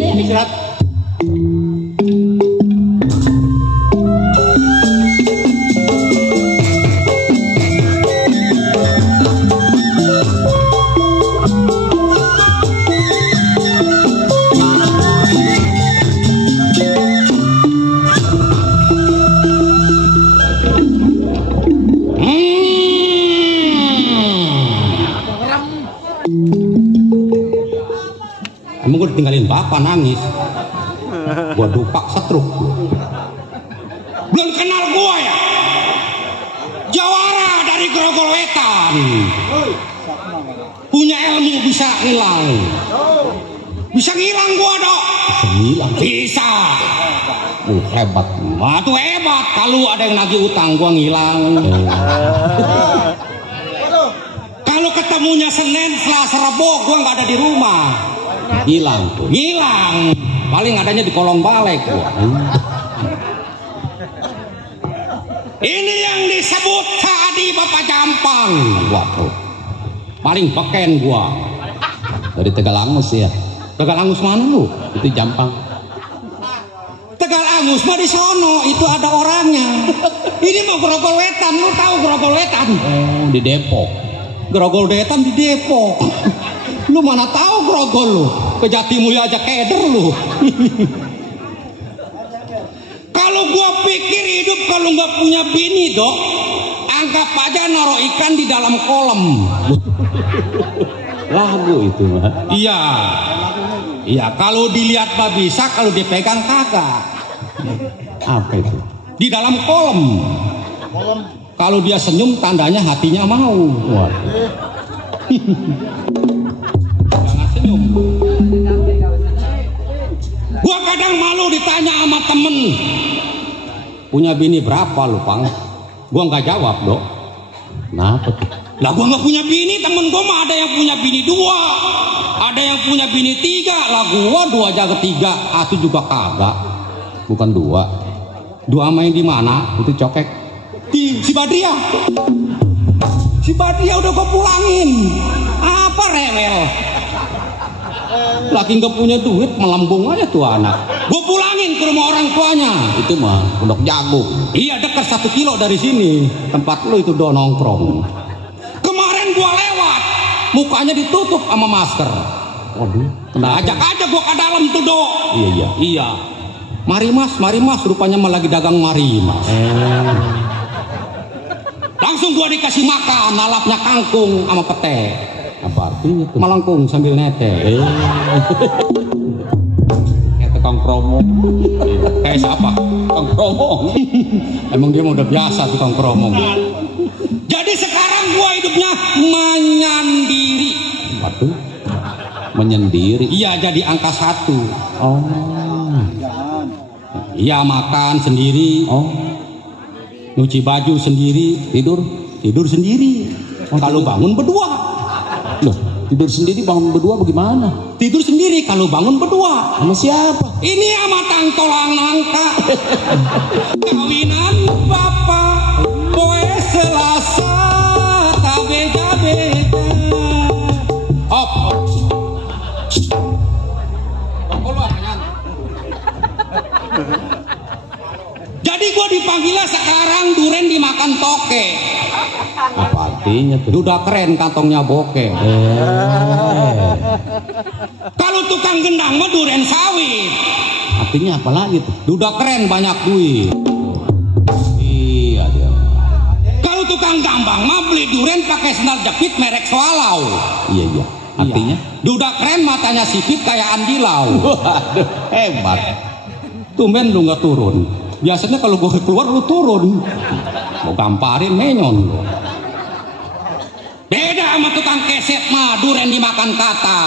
istirahat. Emang gue ditinggalin bapak nangis, gue dupak setruk. Belum kenal gue ya, jawara dari Grogol Wetan, punya ilmu bisa ngilang, bisa ngilang gue dok. Ngilang bisa, hebat. Wah tuh hebat, kalau ada yang nagih utang gue ngilang. Kalau ketemunya Senin, Selasa, Rabu, gue nggak ada di rumah. Hilang tuh. Hilang. Paling adanya di kolong balik gua. Ini yang disebut tadi Bapak Jampang. Waduh. Paling beken gua. Dari Tegalangus ya. Tegalangus mana lu? Itu Jampang. Tegalangus mah di sono, itu ada orangnya. Ini mau Grogol Wetan, lu tahu Grogol Wetan? Oh, di Depok. Grogol Wetan di Depok. Lu mana tahu Grogol lu? Ke Jatimulya aja keder lu. Kalau gua pikir hidup kalau nggak punya bini dok, anggap aja naruh ikan di dalam kolam. Lagu itu mah. Iya. Iya, kalau dilihat mah bisa, kalau dipegang kagak. Apa itu? Di dalam kolam. Kalau dia senyum tandanya hatinya mau. Jangan senyum. Gua kadang malu ditanya sama temen, punya bini berapa lu Pang? Gua nggak jawab dok. Kenapa tuh? Lah gua nggak punya bini, temen gua mah ada yang punya bini 2, ada yang punya bini 3. Lah gua 2 aja ketiga, itu juga kagak. Bukan 2. 2 main di mana? Itu cokek di si Badria. Si Badria udah gua pulangin. Apa rewel? Lagi nggak punya duit, melambung aja tuh anak. Gue pulangin ke rumah orang tuanya. Itu mah Pondok Jagung. Iya, dekat 1 kilo dari sini. Tempat lu itu do nongkrong. Kemarin gue lewat, mukanya ditutup sama masker. Waduh. Nah, ajak aja gue ke dalam tuh do. Iya. Mari mas, rupanya malah lagi dagang mari mas. Langsung gue dikasih makan, lalapnya kangkung sama pete. Apa artinya tuh? Melengkung sambil nete. Kayak tukang promo. Kayak siapa? Tukang promo. Emang dia udah biasa tukang promo. Jadi sekarang gua hidupnya menyendiri. Waduh. Menyendiri? Iya, jadi angka 1. Oh. Iya, makan sendiri. Oh. Nyuci baju sendiri. Tidur sendiri. Kalau bangun berdua. Loh, tidur sendiri bangun berdua bagaimana? Tidur sendiri kalau bangun berdua. Sama siapa? Ini sama tangtolang nangka. Kawinan bapak, poe Selasa, tak beda-beda. Hop. Jadi gue dipanggilnya sekarang duren dimakan toke. Apa artinya tuh? Udah keren kantongnya bokeh. Kalau tukang gendang mah duren sawit. Artinya apa lagi tuh? Udah keren banyak duit. Iya dia. Kalau tukang gambang mah beli duren pakai sendal jepit merek Swallow. Iya. Artinya? Udah keren matanya sipit kayak Andilau. Waduh, hebat. Tumben lu nggak turun. Biasanya kalau gue keluar lu turun. Mau gamparin menyon lu. Beda sama tukang keset mah, duren dimakan kata.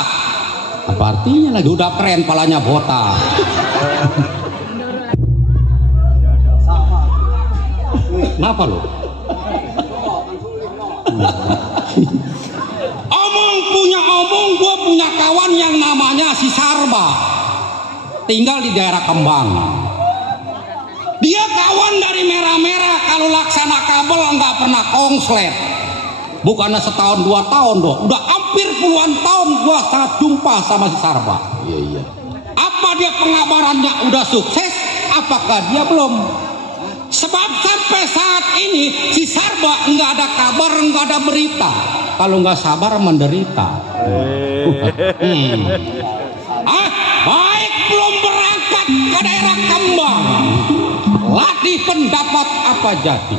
Apa artinya lagi? Udah keren palanya botak. Kenapa lu? Gua punya kawan yang namanya si Sarba, tinggal di daerah Kembang. Dia kawan dari merah-merah, kalau laksana kabel nggak pernah konslet. Bukannya setahun 2 tahun dong, udah hampir puluhan tahun gua saat jumpa sama si Sarba. Iya. Apa dia pengabarannya udah sukses? Apakah dia belum? Sebab sampai saat ini si Sarba nggak ada kabar, nggak ada berita. Kalau nggak sabar menderita. Baik belum berangkat ke daerah Kembang. Latih pendapat apa jadi?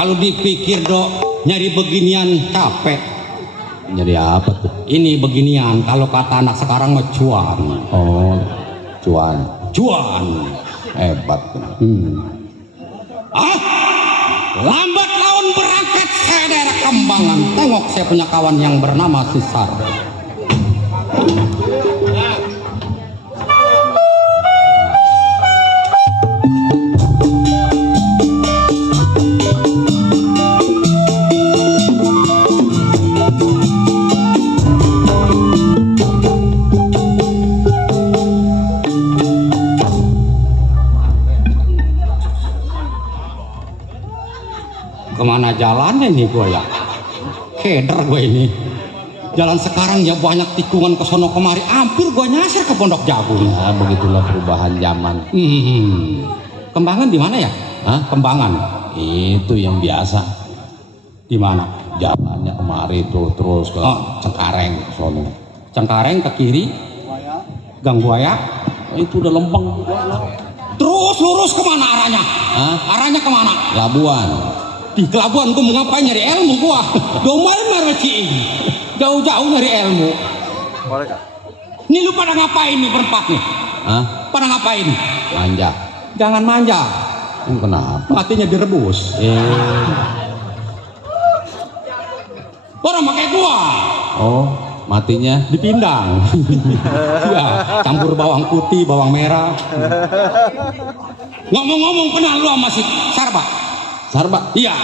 Kalau dipikir dok, nyari beginian capek. Nyari apa tuh? Ini beginian, kalau kata anak sekarang mah cuan. Oh, cuan. Cuan. Hebat. Lambat laun berangkat saya daerah Kembangan. Tengok saya punya kawan yang bernama Sisar. Kemana jalannya nih gue ya? Keder gue ini. Jalan sekarang ya banyak tikungan ke sono kemari. Hampir gue nyasar ke Pondok Jagung. Ya, begitulah perubahan zaman. Kembangan di mana ya? Hah? Kembangan. Itu yang biasa. Di mana? Jalannya kemari tuh terus ke Cengkareng sono. Cengkareng ke kiri. Gang Buaya. Itu udah lempeng. Terus lurus kemana arahnya? Hah? Arahnya kemana? Labuan. Di Labuan gue mau ngapain nyari ilmu gua? Domel mereci. Jauh-jauh nyari ilmu. Ini lu pada ngapain nih berempat nih? Hah? Pada ngapain? Manja. Jangan manja. Kenapa? Matinya direbus. Orang pakai gua. Oh, matinya dipindang. Ya, campur bawang putih, bawang merah. Ngomong-ngomong, kenal lu sama si Sarba? Sarba? Iya.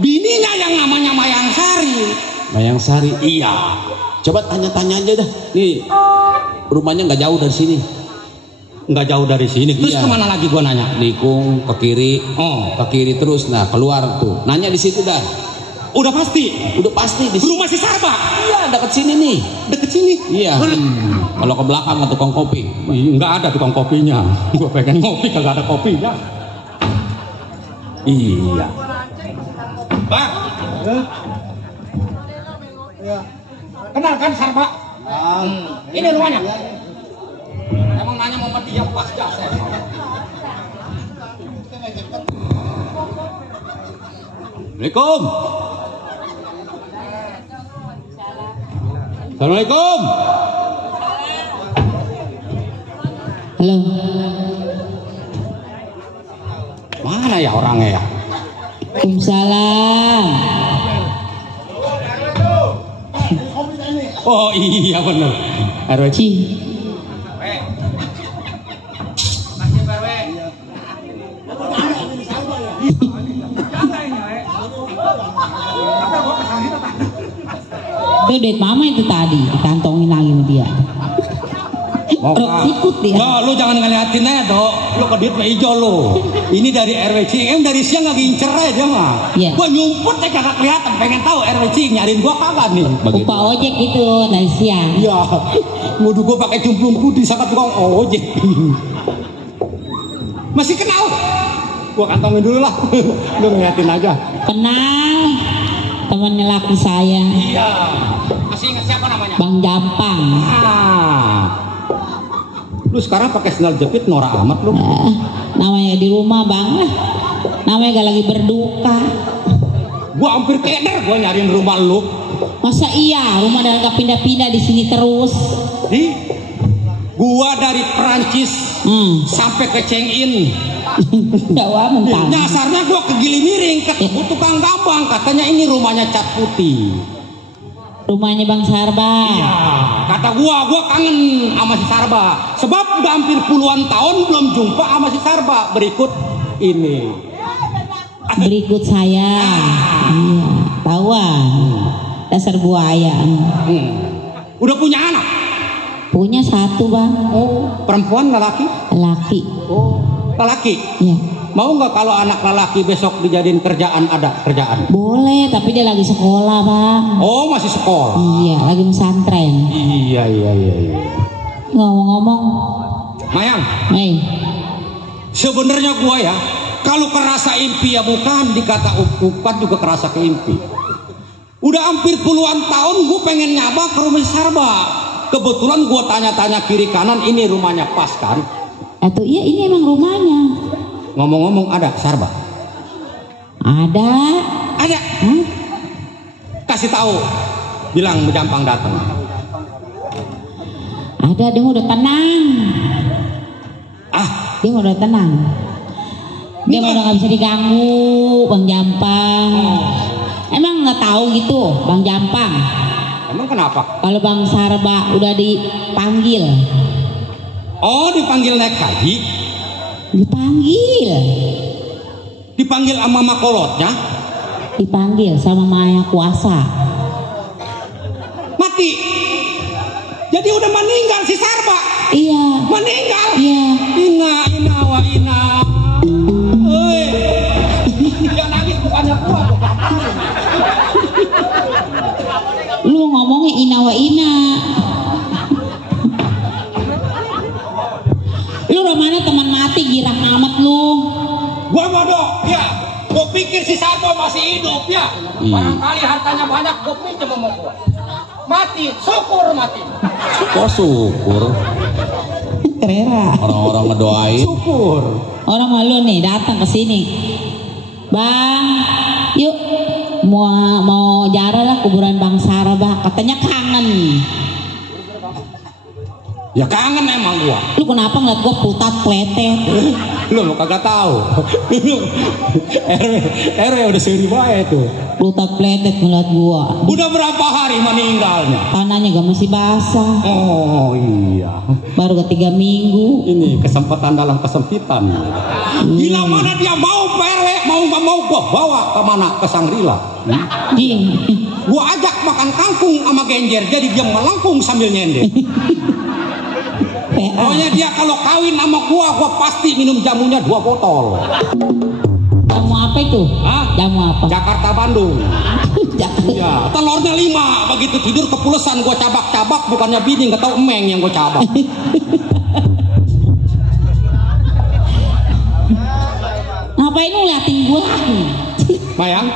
Bininya yang namanya Mayang Sari. Mayang Sari? Iya. Coba tanya-tanya aja dah. Nih, rumahnya nggak jauh dari sini. Nggak jauh dari sini. Terus iya. Kemana lagi gua nanya? Nikung ke kiri. Oh, ke kiri terus. Nah, keluar tuh. Nanya di situ dah. Udah pasti. Udah pasti di rumah si Sarba. Iya, dekat sini nih. Deket sini. Iya. Kalau ke belakang ada tukang kopi. Nggak ada tukang kopinya. Gua pengen ngopi kagak ada kopinya. Iya. Pak. Kenal kan Sarba? Ini rumahnya. Emang nanya mau dia pas jasa. Assalamualaikum. Assalamualaikum. Halo. Mana ya orangnya ya? Waalaikumsalam. Oh iya bener. RWC. Itu duit mama itu tadi dikantongin lagi sama dia. Ikut dia. No, lu jangan ngeliatin aja dok. Lu ke duit hijau lu. Ini dari RWC. Dari siang lagi ngincer aja dia mah. Yeah. Gua nyumput aja kagak kelihatan. Pengen tahu RWC nyariin gua kagak nih. Upah ojek itu dari siang. Iya. Waduh gua pakai jumplung putih sangat tukang ojek. Masih kenal? Gua kantongin dulu lah. Lu ngeliatin aja. Kenal temannya laki saya. Iya. Masih ingat siapa namanya? Bang Jampang. Ah. Lu sekarang pakai sendal jepit norak amat lu. Namanya di rumah bang. Namanya gak lagi berduka. Gua hampir keder gua nyariin rumah lu. Masa iya rumah dan gak pindah-pindah di sini terus? Nih, gua dari Perancis sampai ke Chengin. Jawa mentang. Dasarnya gua ke Gilimiring, ketemu tukang gambang, katanya ini rumahnya cat putih. Rumahnya Bang Sarba. Iya, kata gua kangen sama si Sarba. Sebab udah hampir puluhan tahun belum jumpa sama si Sarba. Berikut ini. Berikut saya. Iya, tawan. Dasar buaya. Udah punya anak? Punya satu bang. Oh, perempuan lelaki? Laki. Oh, lelaki. Iya. Mau nggak kalau anak lelaki besok dijadiin kerjaan, ada kerjaan? Boleh, tapi dia lagi sekolah bang. Oh, masih sekolah. Iya, lagi pesantren. Iya. Ngomong-ngomong, Mayang, sebenarnya gua ya, kalau kerasa impi ya bukan, dikata Upat juga kerasa keimpi. Udah hampir puluhan tahun gua pengen nyaba ke rumah Sarba. Kebetulan gua tanya-tanya kiri kanan, ini rumahnya pas kan? Atau iya ini emang rumahnya. Ngomong-ngomong ada Sarba? Ada. Kasih tahu, bilang Jampang datang. Ada, dia udah tenang. Dia udah tenang. Dia udah nggak bisa diganggu, Bang Jampang. Emang nggak tahu gitu, Bang Jampang? Emang kenapa? Kalau Bang Sarba udah dipanggil. Oh, dipanggil naik haji? Dipanggil sama makolotnya? Dipanggil sama Maha Kuasa. Mati. Jadi udah meninggal si Sarba. Iya. Meninggal. Iya. Ina wa ina. Hei. Dia nangis bukannya gua. Lu ngomongnya ina wa ina. Lu udah mana teman mati girang amat lu. Gua bodoh, ya. Gua pikir si Sarba masih hidup ya. Barangkali hartanya banyak, gua pinjam sama gua. Mati, syukur mati. Syukur. Kerera. Orang-orang ngedoain. Syukur. Orang lu nih datang ke sini. Bang, yuk mau jarah lah kuburan Bang Sarba. Katanya kangen. Ya kangen emang gua. Lu kenapa ngeliat gua putat pletet? Lu kagak tahu. RW udah seri bae tuh. Putat pletet ngeliat gua. Udah berapa hari meninggalnya? Tanahnya gak masih basah. Oh iya. Baru ke 3 minggu. Ini kesempatan dalam kesempitan. Bila mana dia mau PRW, mau nggak mau gua bawa kemana? Ke Sangrila. Gua ajak makan kangkung sama genjer, jadi dia melengkung sambil nyender. Pokoknya dia kalau kawin sama gua pasti minum jamunya 2 botol. Jamu apa itu? Hah? Jamu apa? Jakarta Bandung. Ya, telurnya 5. Begitu tidur kepulesan gua cabak-cabak, bukannya bini, nggak tahu emeng yang gua cabak. Ngapain lu liatin gua? Mayang,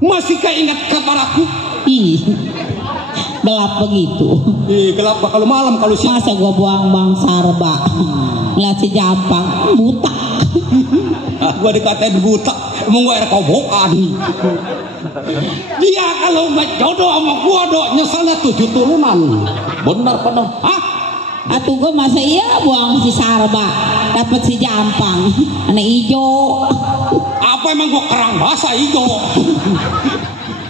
masih keinget kabar aku? Ih, gelap begitu. Gelap kalau malam, kalau siang. Masa gua buang Bang Sarba ngeliat si Jampang buta. Gua dikatain buta, emang gua air kobokan. Dia kalau nggak jodoh sama gua nyeselnya 7 turunan. Benar penuh. Hah? Atuh gua masa iya buang si Sarba dapat si Jampang anak ijo. Apa emang gua kerang basah hijau?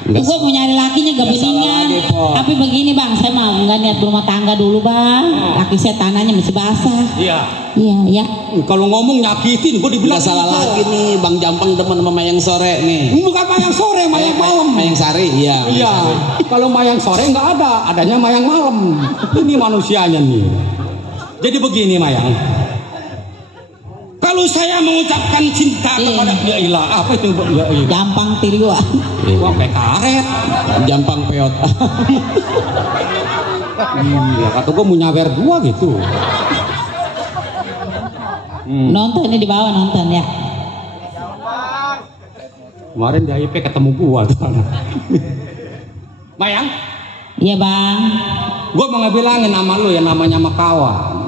Gue mau nyari lakinya gak beningan. Tapi begini bang, saya mau nggak niat berumah tangga dulu bang. Laki saya tanahnya masih basah. Iya. Iya. Kalau ngomong nyakitin, gue dibilang Nggak salah lagi nih, Bang Jampang demen sama Mayang Sore nih. Bukan Mayang Sore, Mayang malam. Mayang Sari, iya. Iya. Kalau Mayang Sore nggak ada, adanya Mayang malam. Ini manusianya nih. Jadi begini Mayang. Kalau saya mengucapkan cinta kepada ya ilah, apa itu ya ilah? Jampang tiri gua. Gua kayak karet. Jampang peot. Iya, kata gua mau nyawer gua gitu. Nonton ini di bawah nonton ya. Kemarin di IP ketemu gua tuh. Mayang? Iya bang. Gue mau ngebilangin sama lu yang namanya makawan.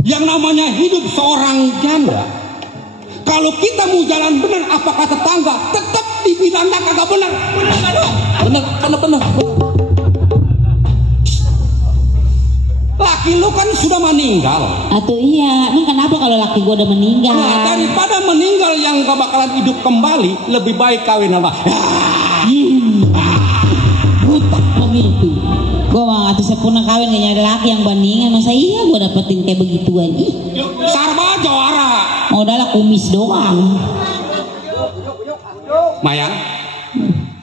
Yang namanya hidup seorang janda. Kalau kita mau jalan bener, apa kata tetangga, tetap dibilangnya kagak bener. Bener. Laki lu kan sudah meninggal. Atau iya, emang kenapa kalau laki gue udah meninggal? Nah, daripada meninggal yang gak bakalan hidup kembali, lebih baik kawin sama. Butak begitu. Gue mau atuh sepuna kawin gak nyari laki yang bandingan. Masa iya gue dapetin kayak begituan? Ih, Sarba juara. modalnya kumis doang. Mayang,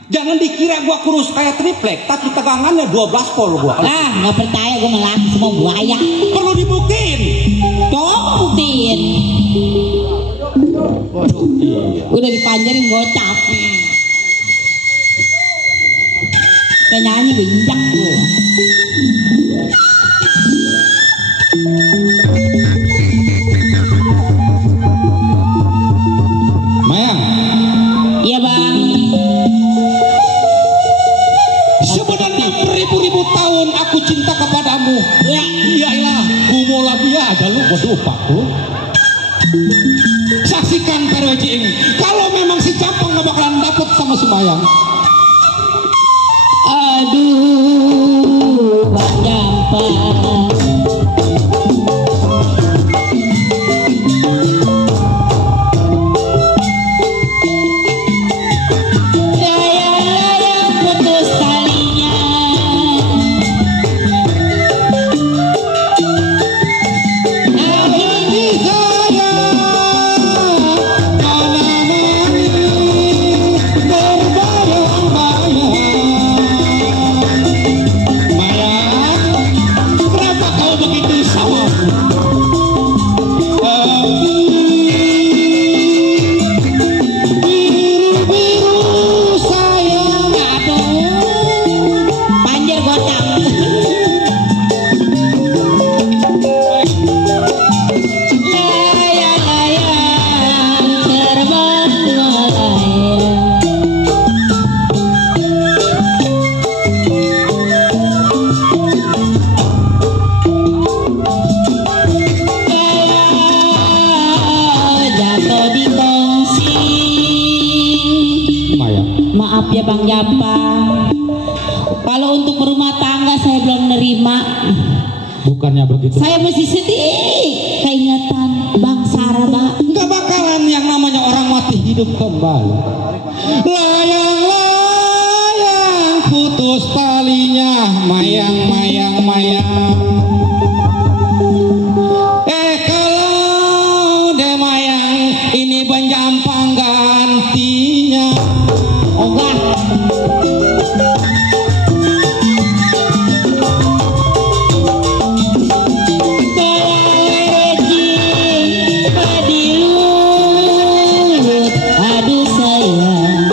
jangan dikira gua kurus kayak triplek, tapi tegangannya 12 pol gua. Lah, nggak percaya gue melaki semua buaya. Perlu dibuktiin. Dong, buktiin. Waduh, iya. Udah dipanjangin gocap. Kayak nyanyi benjak tuh. Mayang, Iya bang. sebenarnya beribu-ribu tahun aku cinta kepadamu. Ya, iyalah, kumola dia aja lu bodoh pak tuh. Saksikan Karweji ini. Kalau memang si Jampang nggak bakalan dapet sama si Mayang. Aduh, Bang Jampang. Layang-layang putus talinya. Panjer gocap. Layang-layang terbang melayang. Jatuh di kongsi. Mayang, Maaf ya Bang Jampang. Kalau untuk berumah tangga saya belum nerima. bukannya begitu. Saya masih sedih. Keingetan Bang Saraba. Nggak bakalan yang namanya orang mati hidup kembali. Layang-layang putus talinya, mayang. Kalau deh mayang, ini Bang Jampang gantinya. Ogah. Aduh sayang.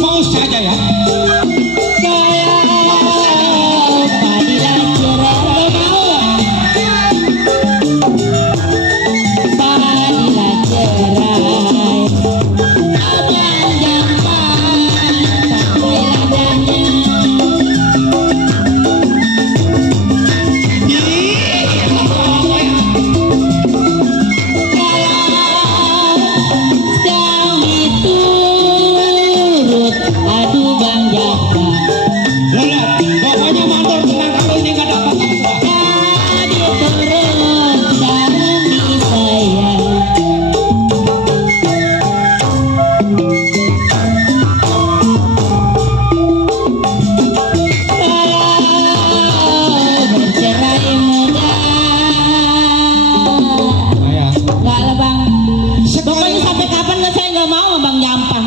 Mau saja ya. Aduh Bang Jampang. Lihat, pokoknya mandor tenang kali ini nggak dapat apa-apa. Tadi turun dalam di saya. Bercerai muda. Mayang, Enggak lah Bang. Pokoknya sampai kapan nggak saya nggak mau sama Bang Jampang.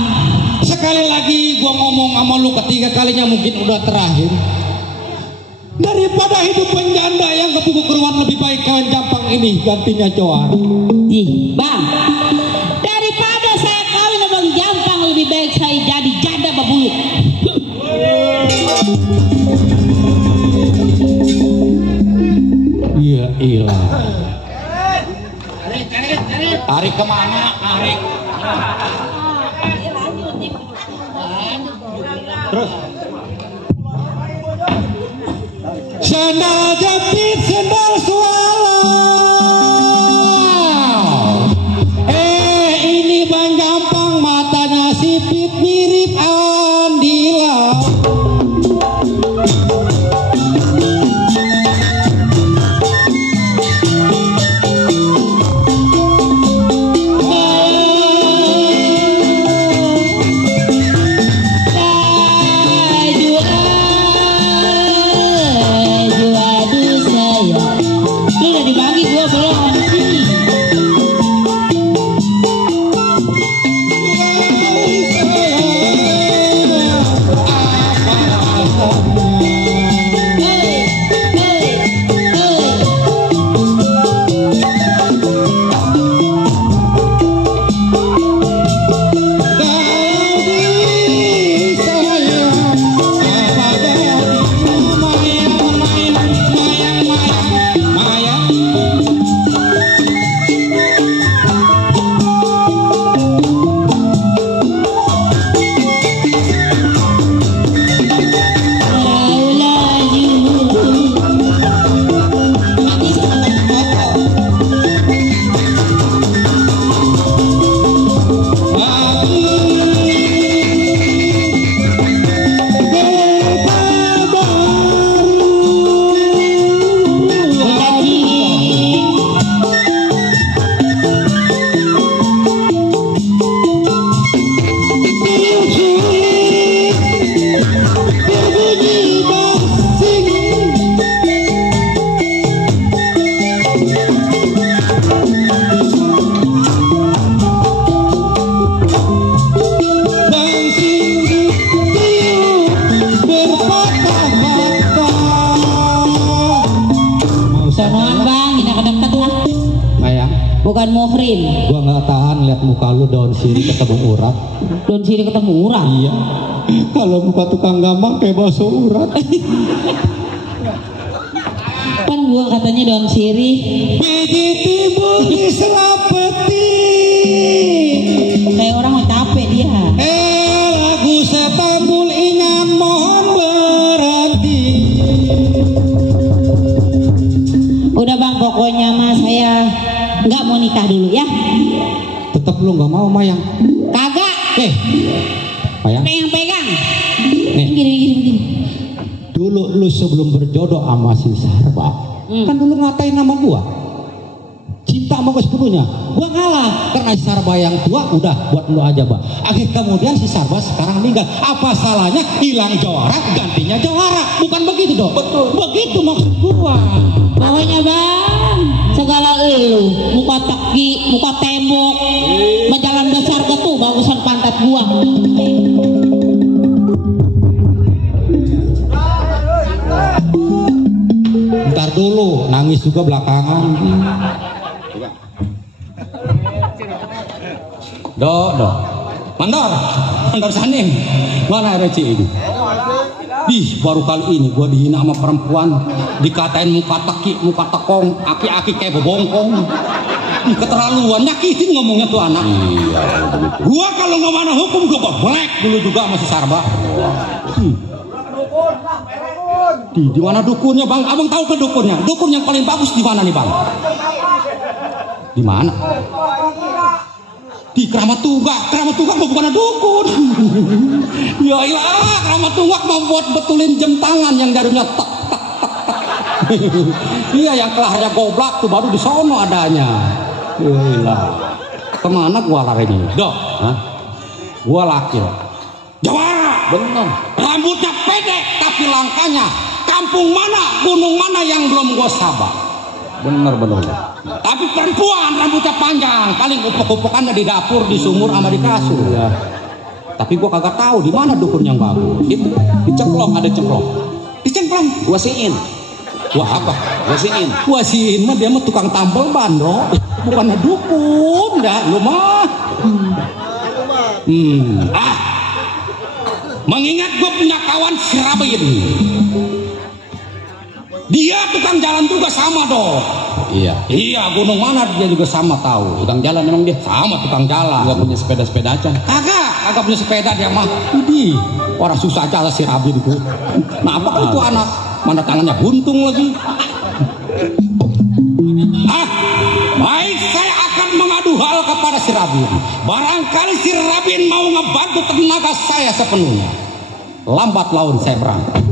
sekali lagi gua ngomong sama lu ketiga kalinya, mungkin udah terakhir. Daripada hidup penjanda yang kepukul keruan, lebih baik kawin Jampang ini gantinya Joar. Ih, Bang. Daripada saya kawin sama Bang Jampang, lebih baik saya jadi janda babuluk. ilah. Tarik kemana? Tarik. Terus. Sandal jepit, sandal swallow. Ini Bang Gampang, matanya sipit mirip Andila. Bukan muhrim. Gua nggak tahan lihat muka lu daun sirih ketemu urat. Daun sirih ketemu urat? Iya. Kalau muka tukang Gampang kayak bakso urat. Kan gua katanya daun sirih. Biji timbul di selapeti. Kayak orang mau capek dia. Lagu setambul ingat mohon berhenti. Udah Bang, pokoknya mah saya nggak mau nikah dulu ya. Tetap lu nggak mau, Mayang? Kagak. Mayang. Pegang. Nih. Gini. Dulu lu sebelum berjodoh sama si Sarba, kan dulu ngatain nama gua. Cinta sama gua sepenuhnya. Gua ngalah karena si Sarba yang tua udah buat lu aja, Bang. Akhirnya kemudian si Sarba sekarang meninggal. Apa salahnya hilang Johara gantinya Johara? Bukan begitu dong? Betul. Begitu maksud gua. Pokoknya Bang, segala elu, muka teki, muka tembok, berjalan besar gitu, bagusan pantat gua. Ntar dulu, nangis juga belakangan. Mandor saning. Mana ada cik ini? Baru kali ini gua dihina sama perempuan, dikatain muka teki, muka tekong, aki-aki kayak bebongkong. Keterlaluan, nyakitin ngomongnya tuh anak. Iya, begitu. Gua kalau nggak mana hukum gua black dulu juga sama si Sarba. Di mana dukunnya, Bang? Abang tahu ke dukunnya? Dukun yang paling bagus di mana nih, Bang? Di mana? Di Keramat Tunggak. Keramat Tunggak mau bukan dukun. Ya ilah, Keramat Tunggak mau buat betulin jam tangan yang jarunya tek. Iya, yang kelahnya goblak tuh baru di sono adanya. Ya ilah. Kemana gua lari ini? Dok, gua laki. Jawara, bener. Rambutnya pendek tapi langkahnya. Kampung mana, gunung mana yang belum gua sabak? Bener. Tapi perempuan rambutnya panjang, paling upuk-upukannya di dapur, di sumur, sama di kasur. Ya. Tapi gua kagak tahu di mana dukun yang bagus. Dicemplong, ada cemplong. Dicemplong, gua siin. Wah apa? Gua siin mah dia mah tukang tambel ban, dong. Bukan dukun, dah, lu mah. Mengingat gua punya kawan Sirabin. Dia tukang jalan juga sama dong. Iya. Iya, gunung mana dia juga sama tahu. Tukang jalan memang dia. Sama tukang jalan. Nggak punya sepeda-sepeda aja. Kagak punya sepeda dia mah. Widih, orang susah aja si Rabin itu. Nah, apa itu anak? Mana tangannya buntung lagi. Baik, saya akan mengadu hal kepada si Rabin. Barangkali si Rabin mau ngebantu tenaga saya sepenuhnya. Lambat laun saya berangkat.